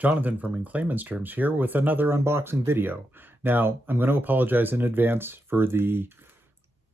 Jonathan from In Clayman's Terms here with another unboxing video. Now, I'm going to apologize in advance for the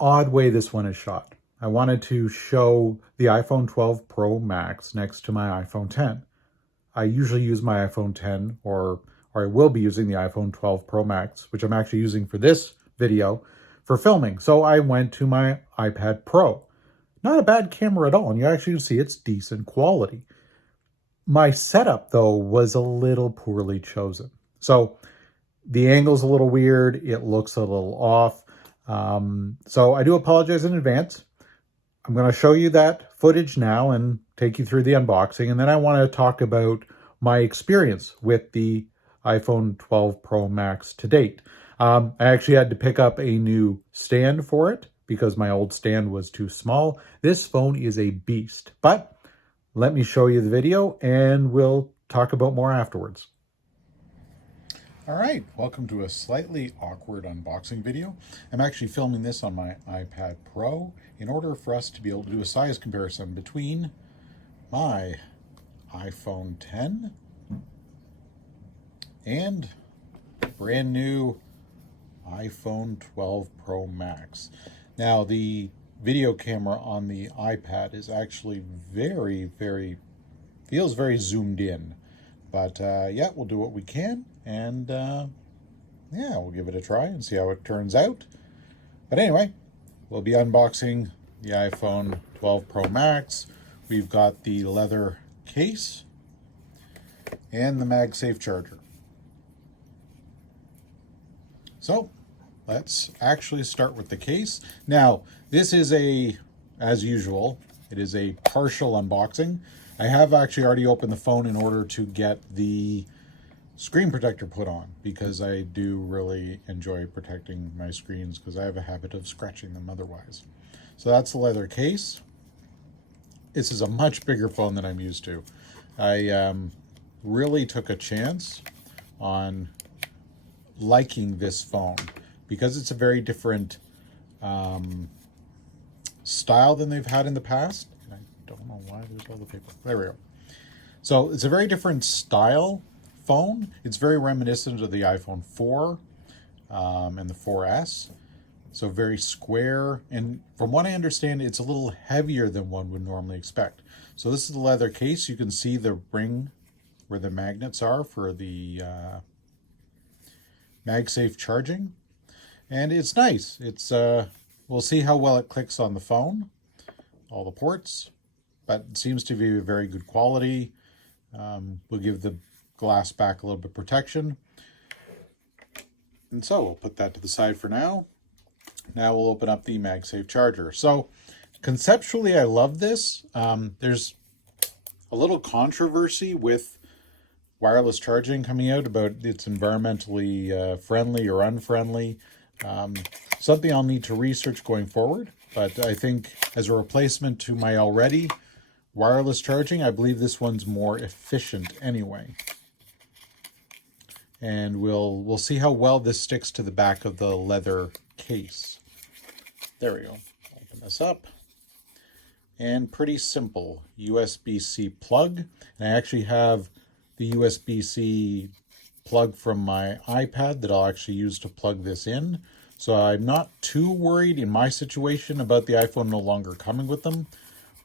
odd way this one is shot. I wanted to show the iPhone 12 Pro Max next to my iPhone 10. I usually use my iPhone 10 or I will be using the iPhone 12 Pro Max, which I'm actually using for this video for filming. So I went to my iPad Pro. Not a bad camera at all, and you actually see it's decent quality. My setup, though, was a little poorly chosen. So the angle's a little weird. It looks a little off. So I do apologize in advance. I'm going to show you that footage now and take you through the unboxing. And then I want to talk about my experience with the iPhone 12 Pro Max to date. I actually had to pick up a new stand for it because my old stand was too small. This phone is a beast, but let me show you the video and we'll talk about more afterwards. All right, welcome to a slightly awkward unboxing video. I'm actually filming this on my iPad Pro in order for us to be able to do a size comparison between my iPhone 10 and brand new iPhone 12 Pro Max. Now, the video camera on the iPad is actually feels very zoomed in. But yeah, we'll do what we can, and yeah, we'll give it a try and see how it turns out. But anyway, we'll be unboxing the iPhone 12 Pro Max. We've got the leather case and the MagSafe charger. So let's actually start with the case. Now, this is as usual, it is a partial unboxing. I have actually already opened the phone in order to get the screen protector put on because I do really enjoy protecting my screens because I have a habit of scratching them otherwise. So that's the leather case. This is a much bigger phone than I'm used to. I really took a chance on liking this phone because it's a very different style than they've had in the past. I don't know why there's all the paper. There we go. So it's a very different style phone. It's very reminiscent of the iPhone 4 and the 4S. So very square. And from what I understand, it's a little heavier than one would normally expect. So this is the leather case. You can see the ring where the magnets are for the MagSafe charging. And it's nice. It's we'll see how well it clicks on the phone, all the ports, but it seems to be very good quality. We'll give the glass back a little bit of protection. And so we'll put that to the side for now. Now we'll open up the MagSafe charger. So conceptually, I love this. There's a little controversy with wireless charging coming out about it's environmentally friendly or unfriendly. Something I'll need to research going forward, but I think as a replacement to my already wireless charging, I believe this one's more efficient anyway. And we'll see how well this sticks to the back of the leather case. There we go. Open this up. And pretty simple USB-C plug. And I actually have the USB-C plug from my iPad that I'll actually use to plug this in. So I'm not too worried in my situation about the iPhone no longer coming with them,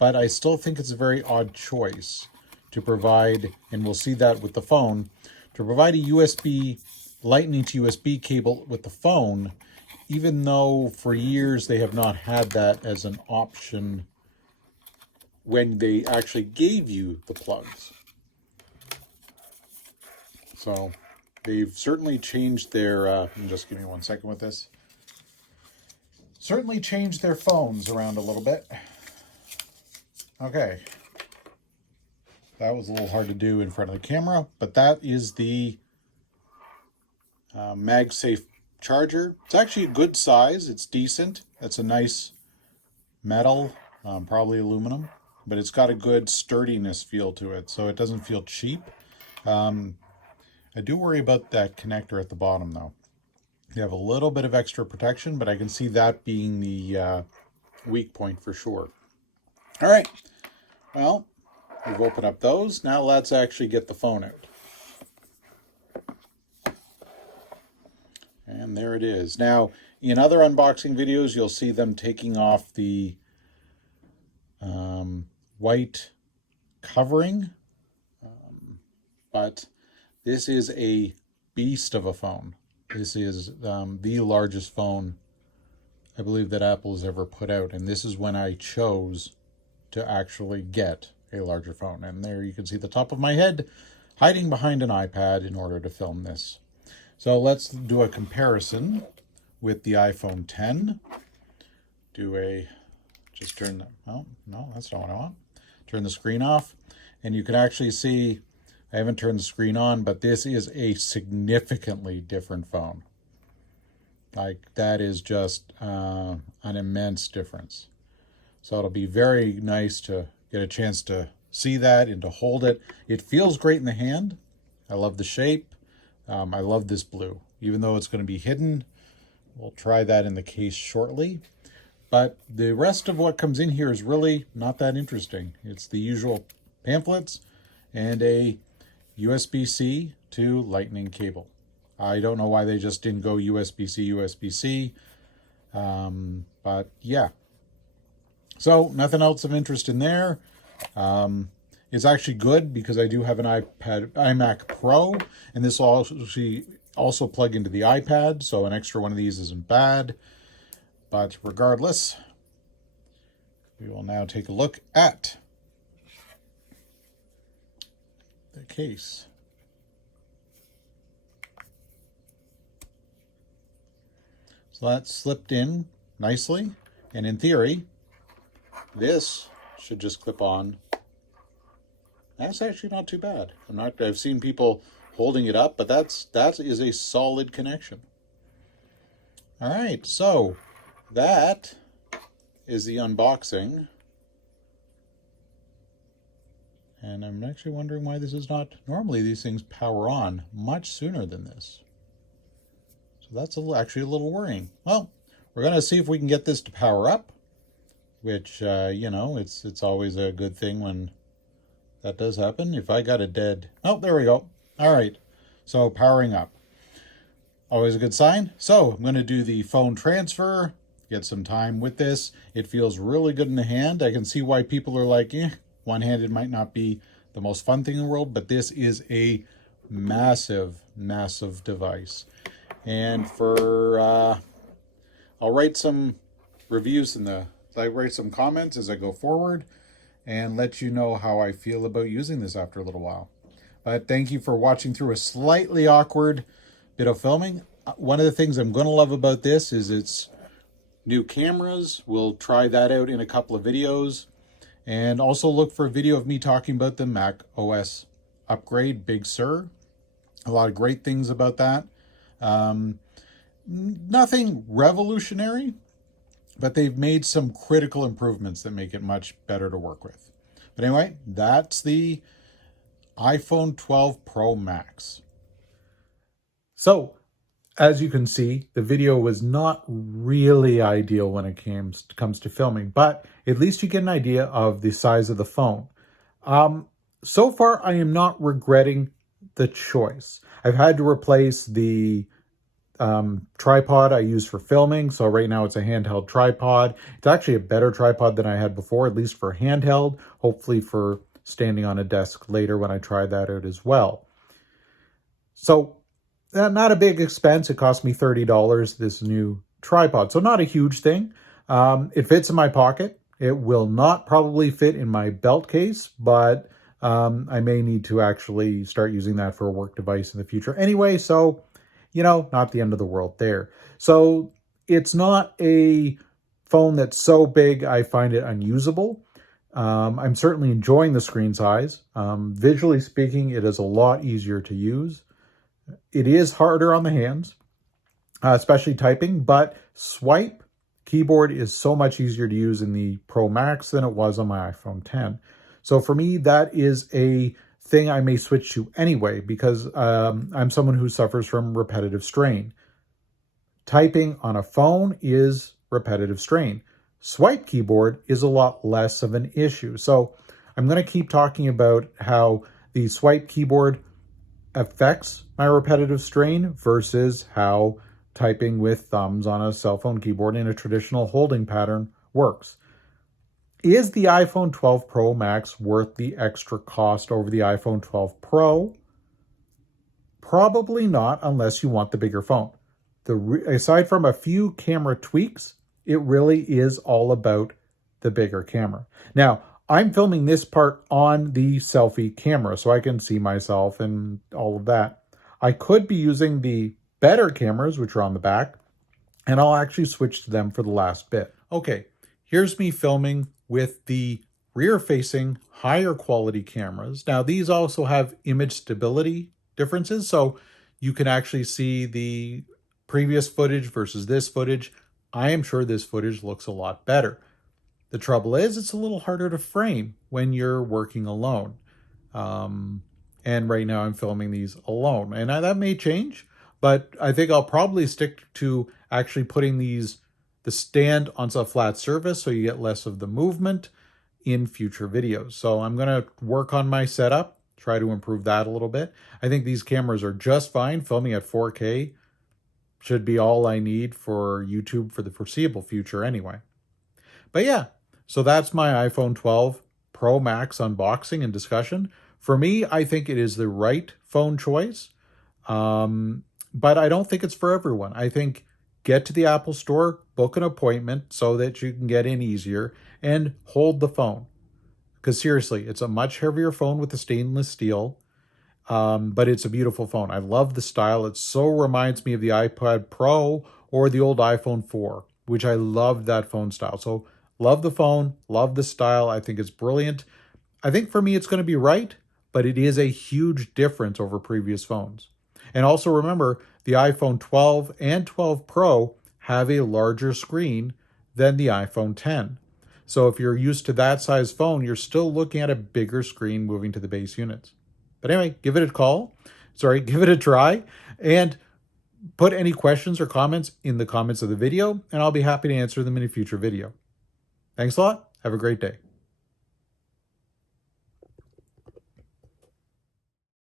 but I still think it's a very odd choice to provide, and we'll see that with the phone, to provide a USB, Lightning to USB cable with the phone, even though for years they have not had that as an option when they actually gave you the plugs. So they've certainly changed their, just give me 1 second with this. Certainly changed their phones around a little bit. Okay. That was a little hard to do in front of the camera, but that is the MagSafe charger. It's actually a good size. It's decent. It's a nice metal, probably aluminum, but it's got a good sturdiness feel to it, so it doesn't feel cheap. I do worry about that connector at the bottom, though. You have a little bit of extra protection, but I can see that being the weak point for sure. All right. Well, we've opened up those. Now let's actually get the phone out. And there it is. Now, in other unboxing videos, you'll see them taking off the white covering. But this is a beast of a phone. This is the largest phone I believe that Apple has ever put out. And this is when I chose to actually get a larger phone. And there you can see the top of my head hiding behind an iPad in order to film this. So let's do a comparison with the iPhone 10. Just turn the, oh, no, that's not what I want. Turn the screen off. And you can actually see, I haven't turned the screen on, but this is a significantly different phone. Like, that is just an immense difference. So it'll be very nice to get a chance to see that and to hold it. It feels great in the hand. I love the shape. I love this blue, even though it's going to be hidden. We'll try that in the case shortly. But the rest of what comes in here is really not that interesting. It's the usual pamphlets and a USB-C to Lightning cable. I don't know why they just didn't go USB-C, USB-C. But yeah. So nothing else of interest in there. It's actually good because I do have an iMac Pro, and this will also plug into the iPad, so an extra one of these isn't bad. But regardless, we will now take a look at the case. So that's slipped in nicely, and in theory, this should just clip on. That's actually not too bad. I've seen people holding it up, but that is a solid connection. All right, so that is the unboxing. And I'm actually wondering why this is not, normally these things power on much sooner than this. So that's actually a little worrying. Well, we're going to see if we can get this to power up, which, you know, it's always a good thing when that does happen. If I got a dead, oh, there we go. All right, so powering up. Always a good sign. So I'm going to do the phone transfer, get some time with this. It feels really good in the hand. I can see why people are like, one-handed might not be the most fun thing in the world, but this is a massive, massive device. And for, I'll write some reviews I write some comments as I go forward and let you know how I feel about using this after a little while. But thank you for watching through a slightly awkward bit of filming. One of the things I'm going to love about this is its new cameras. We'll try that out in a couple of videos. And also look for a video of me talking about the Mac OS upgrade, Big Sur. A lot of great things about that. Nothing revolutionary, but they've made some critical improvements that make it much better to work with. But anyway, that's the iPhone 12 Pro Max. So, as you can see, the video was not really ideal when it comes to filming, but at least you get an idea of the size of the phone. So far, I am not regretting the choice. I've had to replace the tripod I use for filming. So right now it's a handheld tripod. It's actually a better tripod than I had before, at least for handheld, hopefully for standing on a desk later when I try that out as well. So not a big expense. It cost me $30, this new tripod. So not a huge thing. It fits in my pocket. It will not probably fit in my belt case, but I may need to actually start using that for a work device in the future anyway. So, you know, not the end of the world there. So it's not a phone that's so big I find it unusable. I'm certainly enjoying the screen size. Visually speaking, it is a lot easier to use. It is harder on the hands, especially typing, but swipe keyboard is so much easier to use in the Pro Max than it was on my iPhone 10. So for me, that is a thing I may switch to anyway, because I'm someone who suffers from repetitive strain. Typing on a phone is repetitive strain. Swipe keyboard is a lot less of an issue. So I'm going to keep talking about how the swipe keyboard affects my repetitive strain versus how typing with thumbs on a cell phone keyboard in a traditional holding pattern works. Is the iPhone 12 Pro Max worth the extra cost over the iPhone 12 Pro? Probably not, unless you want the bigger phone. Aside from a few camera tweaks, it really is all about the bigger camera. Now, I'm filming this part on the selfie camera, so I can see myself and all of that. I could be using the better cameras, which are on the back, and I'll actually switch to them for the last bit. Okay, here's me filming with the rear-facing, higher quality cameras. Now, these also have image stability differences, so you can actually see the previous footage versus this footage. I am sure this footage looks a lot better. The trouble is, it's a little harder to frame when you're working alone. And right now I'm filming these alone. And that may change, but I think I'll probably stick to actually putting the stand on a flat surface so you get less of the movement in future videos. So I'm going to work on my setup, try to improve that a little bit. I think these cameras are just fine. Filming at 4K should be all I need for YouTube for the foreseeable future anyway. But yeah, so that's my iPhone 12 Pro Max unboxing and discussion. For me, I think it is the right phone choice, but I don't think it's for everyone. I think get to the Apple Store, book an appointment so that you can get in easier, and hold the phone. Because seriously, it's a much heavier phone with the stainless steel, but it's a beautiful phone. I love the style. It so reminds me of the iPad Pro or the old iPhone 4, which I love that phone style. So love the phone, love the style. I think it's brilliant. I think for me, it's going to be right, but it is a huge difference over previous phones. And also remember, the iPhone 12 and 12 Pro have a larger screen than the iPhone 10. So if you're used to that size phone, you're still looking at a bigger screen moving to the base units. But anyway, give it a try, and put any questions or comments in the comments of the video, and I'll be happy to answer them in a future video. Thanks a lot. Have a great day.